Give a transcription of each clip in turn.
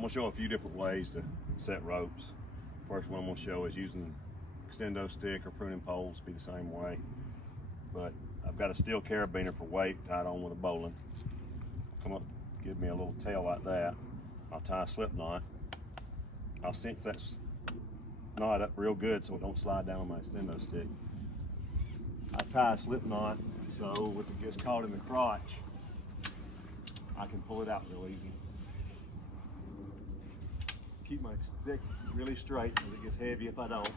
I'm gonna show a few different ways to set ropes. First one I'm gonna show is using extendo stick or pruning poles, be the same way. But I've got a steel carabiner for weight tied on with a bowline. Come up, give me a little tail like that. I'll tie a slip knot. I'll cinch that knot up real good so it don't slide down on my extendo stick. I tie a slip knot so if it gets caught in the crotch, I can pull it out real easy. Keep my stick really straight because it gets heavy if I don't.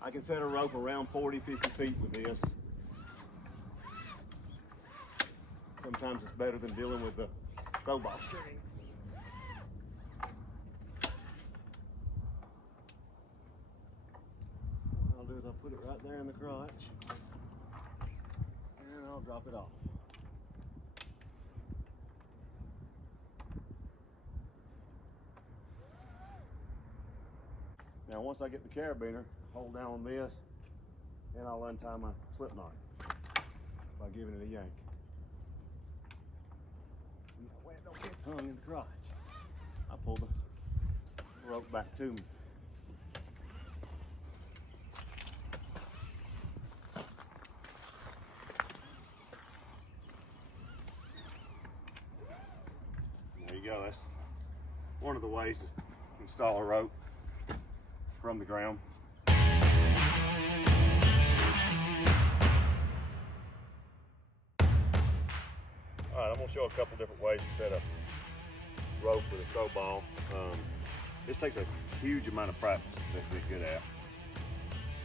I can set a rope around 40, 50 feet with this. Sometimes it's better than dealing with the throw ball string. What I'll do is I'll put it right there in the crotch and I'll drop it off. Now once I get the carabiner, hold down on this, and I'll untie my slip knot by giving it a yank. And that way it don't get hung in the crotch. I pull the rope back to me. There you go, that's one of the ways to install a rope from the ground. Alright, I'm going to show a couple different ways to set a rope with a throw ball. This takes a huge amount of practice to get good at,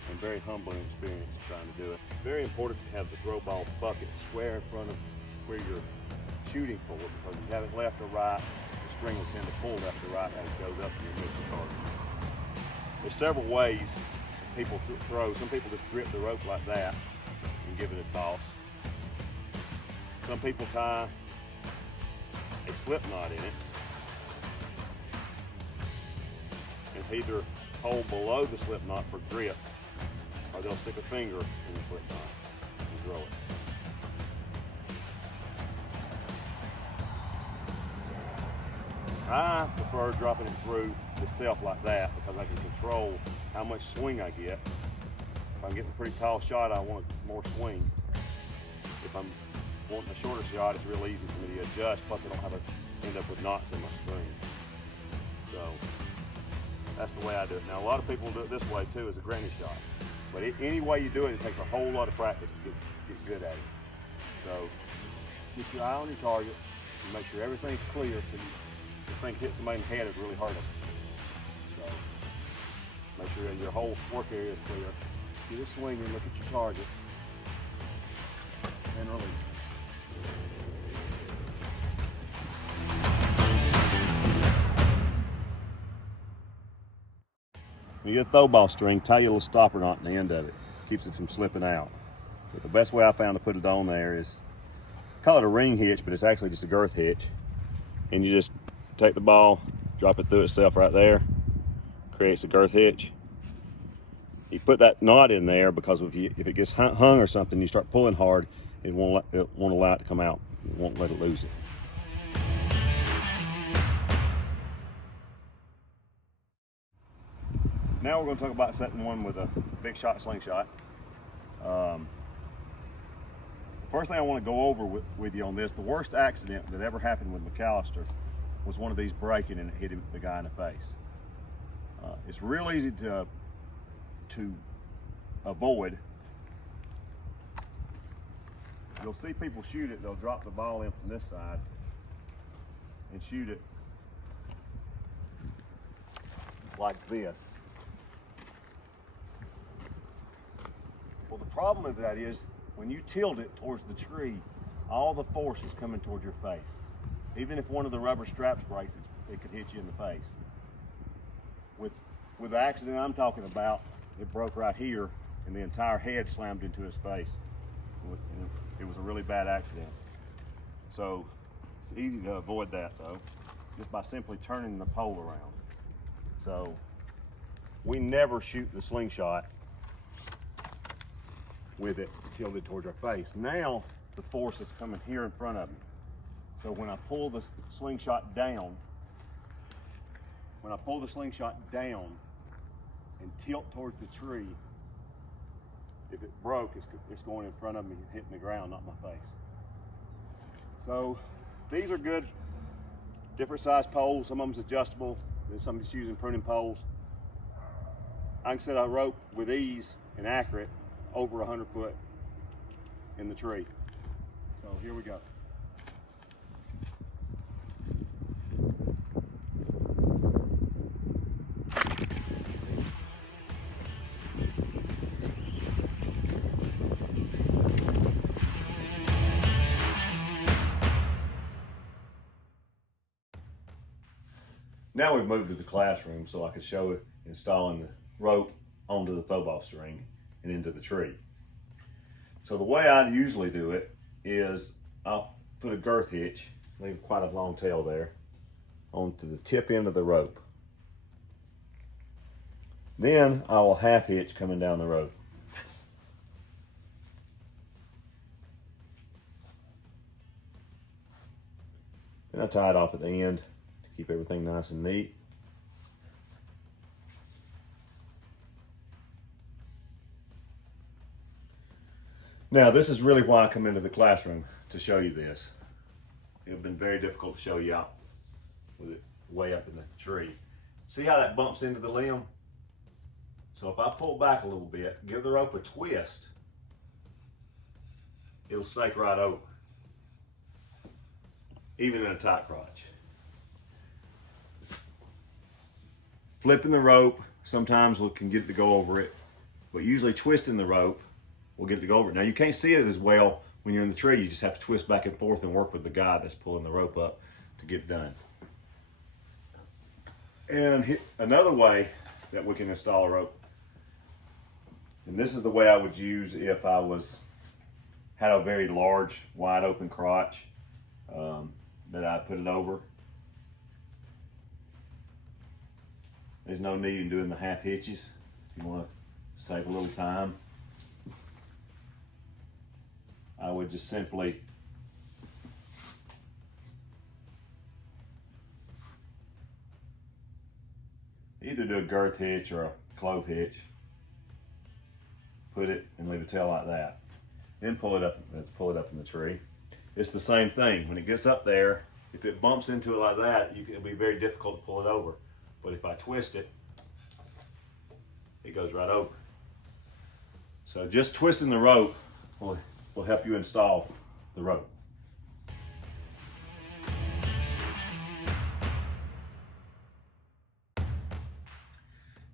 and very humbling experience trying to do it. Very important to have the throw ball bucket square in front of where you're shooting for, because if you have it left or right, the string will tend to pull left or right as it goes up to your missile target. There's several ways people throw. Some people just grip the rope like that and give it a toss. Some people tie a slip knot in it and either hold below the slip knot for grip, or they'll stick a finger in the slip knot and throw it. I prefer dropping it through itself like that because I can control how much swing I get. If I'm getting a pretty tall shot, I want more swing. If I'm wanting a shorter shot, it's real easy for me to adjust, plus I don't have to end up with knots in my string. So that's the way I do it. Now a lot of people do it this way too, as a granny shot. But any way you do it, it takes a whole lot of practice to get good at it. So keep your eye on your target and make sure everything's clear so this thing hits somebody in the head, it really hurt them. So make sure that your whole work area is clear. Get it swinging, look at your target, and release. When you get a throw ball string, tie your little stopper knot in the end of it. Keeps it from slipping out. But the best way I found to put it on there is, call it a ring hitch, but it's actually just a girth hitch. And you just take the ball, drop it through itself right there, creates a girth hitch. You put that knot in there because if it gets hung or something, you start pulling hard, it won't allow it to come out. It won't let it lose it. Now we're going to talk about setting one with a big shot slingshot. First thing I want to go over with you on this, the worst accident that ever happened with McAllister was one of these breaking and it hit the guy in the face. It's real easy to avoid. You'll see people shoot it, they'll drop the ball in from this side and shoot it like this. Well, the problem with that is when you tilt it towards the tree, all the force is coming towards your face. Even if one of the rubber straps breaks, it could hit you in the face. With the accident I'm talking about, it broke right here and the entire head slammed into his face. It was a really bad accident. So it's easy to avoid that though, just by simply turning the pole around. So we never shoot the slingshot with it tilted towards our face. Now the force is coming here in front of me. So when I pull the slingshot down, when I pull the slingshot down and tilt towards the tree, if it broke, it's going in front of me, hitting the ground, not my face. So these are good, different size poles. Some of them's adjustable, then some just using pruning poles. I can set a rope with ease and accurate over 100 foot in the tree. So here we go. Now we've moved to the classroom so I can show it installing the rope onto the throw ball string and into the tree. So the way I usually do it is I'll put a girth hitch, leave quite a long tail there, onto the tip end of the rope. Then I will half hitch coming down the rope. Then I tie it off at the end to keep everything nice and neat. Now, this is really why I come into the classroom, to show you this. It would have been very difficult to show you out with it way up in the tree. See how that bumps into the limb? So if I pull back a little bit, give the rope a twist, it'll snake right over, even in a tight crotch. Flipping the rope, sometimes we can get it to go over it, but usually twisting the rope will get it to go over it. Now you can't see it as well when you're in the tree. You just have to twist back and forth and work with the guy that's pulling the rope up to get it done. And another way that we can install a rope, and this is the way I would use if I had a very large, wide open crotch that I put it over. There's no need in doing the half hitches if you want to save a little time. I would just simply either do a girth hitch or a clove hitch, put it and leave the tail like that, then pull it up. Let's pull it up in the tree. It's the same thing. When it gets up there, if it bumps into it like that, it'll be very difficult to pull it over. But if I twist it, it goes right over. So just twisting the rope will help you install the rope.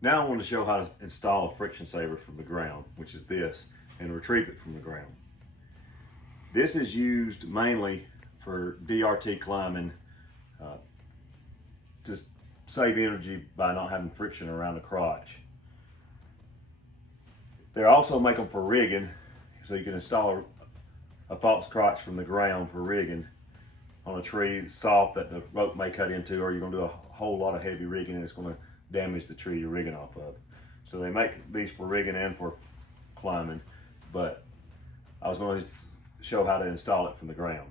Now I want to show how to install a friction saver from the ground, which is this, and retrieve it from the ground. This is used mainly for DRT climbing to save energy by not having friction around the crotch. They also make them for rigging, so you can install a false crotch from the ground for rigging on a tree that's soft that the rope may cut into, or you're going to do a whole lot of heavy rigging and it's going to damage the tree you're rigging off of. So they make these for rigging and for climbing, but I was going to show how to install it from the ground.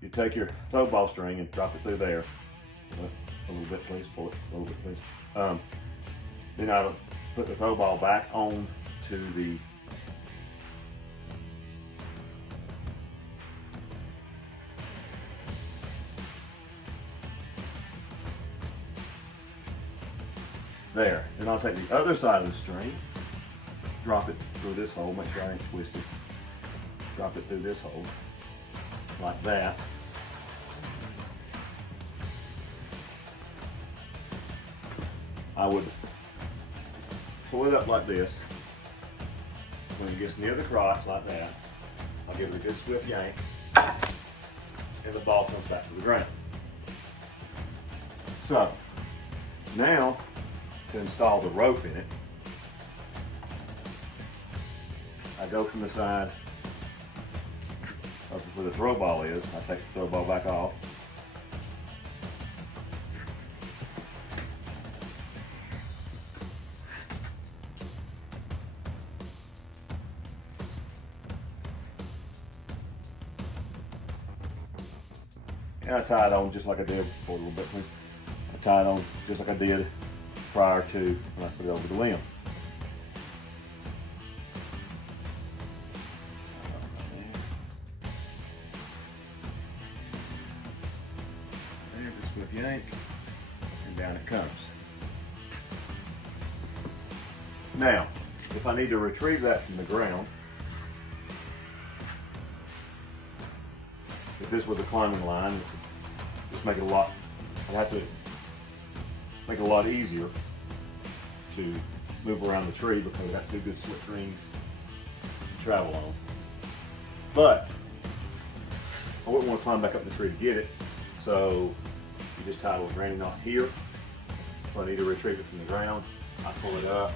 You take your throw ball string and drop it through there. A little bit, please. Pull it a little bit, please. Then I'll put the throw ball back on to the there. Then I'll take the other side of the string, drop it through this hole, make sure I ain't twisted. Drop it through this hole, like that. I would pull it up like this. When it gets near the crotch, like that, I'll give it a good swift yank, and the ball comes back to the ground. So, now, to install the rope in it, I go from the side of where the throw ball is. I take the throw ball back off. And I tie it on just like I did before a little bit, please. I tie it on just like I did prior to when I put it over the limb. There, just with yank, and down it comes. Now, if I need to retrieve that from the ground, if this was a climbing line, just make it a lot, I'd have to make it a lot easier to move around the tree because I've got two good slick rings to travel on. But I wouldn't want to climb back up the tree to get it, so you just tie a little granny knot here. If I need to retrieve it from the ground, I pull it up,